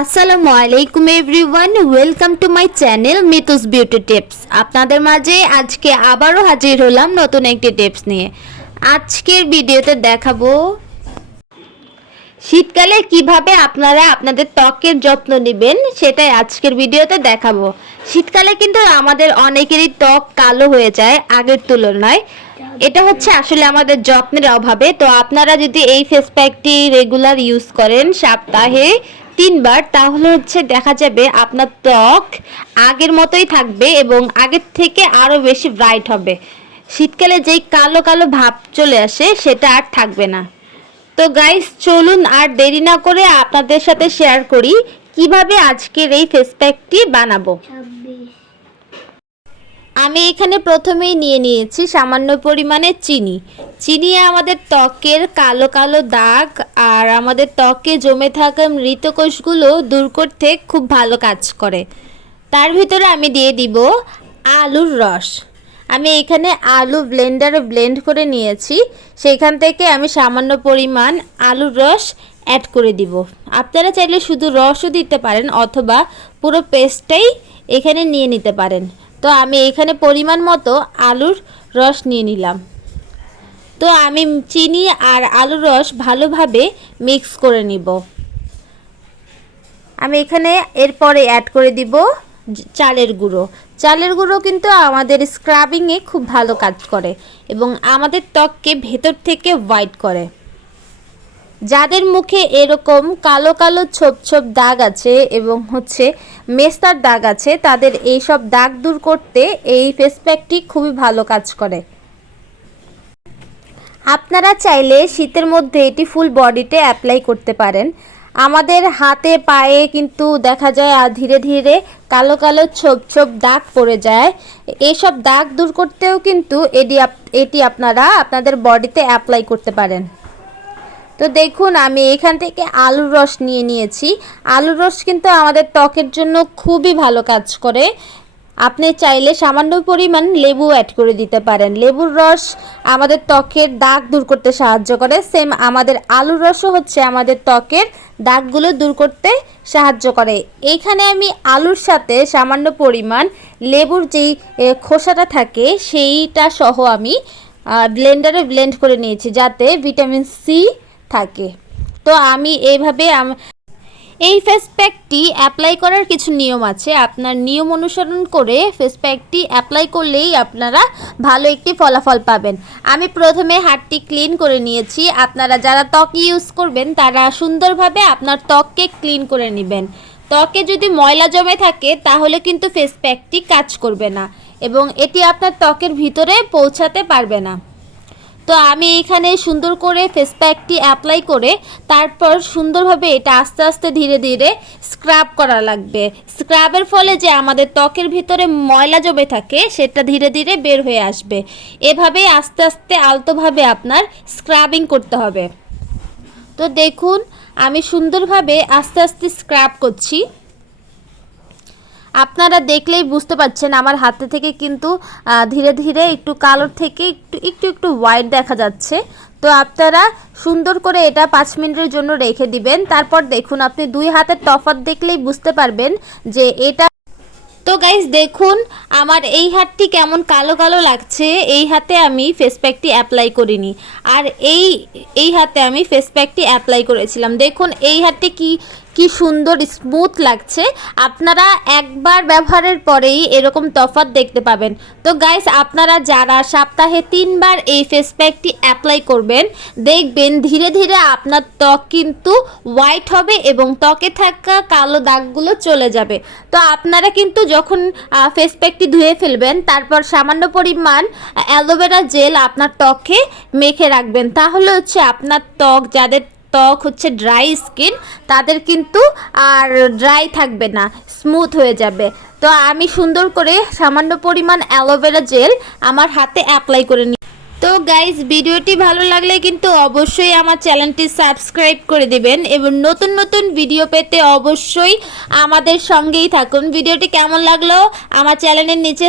আসসালামু আলাইকুম everyone, welcome to my channel Mitu's beauty tips. আপনাদের মাঝে আজকে আবারও হাজির হলাম নতুন একটি টিপস নিয়ে। আজকের ভিডিওতে দেখাবো শীতকালে কিভাবে আপনারা আপনাদের ত্বকের যত্ন নেবেন, সেটাই আজকের ভিডিওতে দেখাবো। শীতকালে কিন্তু আমাদের অনেকেরই ত্বক কালো হয়ে যায় আগের তুলনায়। এটা হচ্ছে আসলে আমাদের যত্নের অভাবে। তো আপনারা যদি এই ফেস প্যাকটি রেগুলার ইউজ করেন সপ্তাহে 3 বার, তাহলে হচ্ছে দেখা যাবে আপনার ত্বক আগের মতোই থাকবে এবং আগের থেকে আরও বেশি ব্রাইট হবে। শীতকালে যেই কালো কালো ভাব চলে আসে সেটা আর থাকবে না। তো গাইস, চলুন আর দেরি না করে আপনাদের সাথে শেয়ার করি কিভাবে আজকের এই ফেস প্যাকটি বানাবো। আমি এখানে প্রথমেই নিয়ে নিয়েছি সামান্য পরিমাণে চিনি আমাদের ত্বকের কালো কালো দাগ আর আমাদের ত্বকে জমে থাকা মৃতকোষগুলো দূর করতে খুব ভালো কাজ করে। তার ভিতরে আমি দিয়ে দিব আলুর রস। আমি এখানে আলু ব্লেন্ডারে ব্লেন্ড করে নিয়েছি, সেখান থেকে আমি সামান্য পরিমাণ আলুর রস অ্যাড করে দিব। আপনারা চাইলে শুধু রসও দিতে পারেন অথবা পুরো পেস্টটাই এখানে নিয়ে নিতে পারেন। তো আমি এখানে পরিমাণ মতো আলুর রস নিয়ে নিলাম। তো আমি চিনি আর আলুর রস ভালোভাবে মিক্স করে নিব। আমি এখানে এরপরে অ্যাড করে দিব চালের গুঁড়ো কিন্তু আমাদের স্ক্রাবিংয়ে খুব ভালো কাজ করে এবং আমাদের ত্বককে ভেতর থেকে হোয়াইট করে। যাদের মুখে এরকম কালো কালো ছোপ ছোপ দাগ আছে এবং মেস্তার দাগ আছে, তাদের এই সব দাগ দূর করতে এই ফেস প্যাকটি খুবই ভালো কাজ করে। আপনারা চাইলে শীতের মধ্যে এটি ফুল বডিতে অ্যাপ্লাই করতে পারেন। আমাদের হাতে পায়ে কিন্তু দেখা যায় ধীরে ধীরে কালো কালো ছোপ ছোপ দাগ পড়ে যায়। এইসব দাগ দূর করতেও কিন্তু এটি আপনারা আপনাদের বডিতে অ্যাপ্লাই করতে পারেন। তো দেখুন, আমি এখান থেকে আলুর রস নিয়ে নিয়েছি। আলুর রস কিন্তু আমাদের ত্বকের জন্য খুবই ভালো কাজ করে। আপনি চাইলে সামান্য পরিমাণ লেবু অ্যাড করে দিতে পারেন। লেবুর রস আমাদের ত্বকের দাগ দূর করতে সাহায্য করে। সেম আমাদের আলুর রসও আমাদের ত্বকের দাগগুলো দূর করতে সাহায্য করে। এইখানে আমি আলুর সাথে সামান্য পরিমাণ লেবুর যেই খোসাটা থাকে সেইটা সহ আমি ব্লেন্ডারে ব্লেন্ড করে নিয়েছি, যাতে ভিটামিন সি থাকে। তো আমি এইভাবে এই ফেস প্যাকটি অ্যাপ্লাই করার কিছু নিয়ম আছে। আপনার নিয়ম অনুসরণ করে ফেস প্যাকটি অ্যাপ্লাই করলেই আপনারা ভালো একটি ফলাফল পাবেন। আমি প্রথমে হাতটি ক্লিন করে নিয়েছি। আপনারা যারা ত্বক ইউজ করবেন তারা সুন্দরভাবে আপনার ত্বককে ক্লিন করে নেবেন। ত্বকে যদি ময়লা জমে থাকে তাহলে কিন্তু ফেস প্যাকটি কাজ করবে না এবং এটি আপনার ত্বকের ভিতরে পৌঁছাতে পারবে না। তো আমি এখানে সুন্দর করে ফেস প্যাকটি অ্যাপ্লাই করে তারপর সুন্দরভাবে এটা আস্তে আস্তে ধীরে ধীরে স্ক্রাব করা লাগবে। স্ক্রাবের ফলে যে আমাদের ত্বকের ভিতরে ময়লা জমে থাকে সেটা ধীরে ধীরে বের হয়ে আসবে। এভাবেই আস্তে আস্তে আলতোভাবে আপনার স্ক্রাবিং করতে হবে। তো দেখুন, আমি সুন্দরভাবে আস্তে আস্তে স্ক্রাব করছি। আপনারা দেখলেই বুঝতে পারছেন আমার হাতে থেকে কিন্তু ধীরে ধীরে একটু কালোর থেকে একটু হোয়াইট দেখা যাচ্ছে। তো আপনারা সুন্দর করে এটা 5 মিনিটের জন্য রেখে দিবেন। তারপর দেখুন, আপনি 2 হাতের তফাৎ দেখলেই বুঝতে পারবেন যে এটা। তো গাইস দেখুন, আমার এই হাতটি কেমন কালো কালো লাগছে। এই হাতে আমি ফেস প্যাকটি অ্যাপ্লাই করিনি, আর এই হাতে আমি ফেস প্যাকটি অ্যাপ্লাই করেছিলাম। দেখুন এই হাতটি কি সুন্দর স্মুথ লাগছে। আপনারা একবার ব্যবহারের পরেই এরকম তফাৎ দেখতে পাবেন। তো গাইস, আপনারা যারা সপ্তাহে 3 বার এই ফেস প্যাকটি অ্যাপ্লাই করবেন, দেখবেন ধীরে ধীরে আপনার ত্বক কিন্তু হোয়াইট হবে এবং ত্বকে থাকা কালো দাগগুলো চলে যাবে। তো আপনারা কিন্তু যখন ফেস প্যাকটি ধুয়ে ফেলবেন, তারপর সামান্য পরিমাণ অ্যালোভেরা জেল আপনার ত্বকে মেখে রাখবেন। তাহলে আপনার ত্বক, যাদের ত্বক ড্রাই স্কিন, তাদের কিন্তু আর ড্রাই থাকবে না, স্মুথ হয়ে যাবে। তো আমি সুন্দর করে সামান্য পরিমাণ অ্যালোভেরা জেল আমার হাতে অ্যাপ্লাই করে নিই। তো গাইস, ভিডিওটি ভালো লাগলে কিন্তু অবশ্যই আমার চ্যানেলটি সাবস্ক্রাইব করে দিবেন এবং নতুন নতুন ভিডিও পেতে অবশ্যই আমাদের সঙ্গেই থাকুন। ভিডিওটি কেমন লাগলো আমার চ্যানেলের নিচে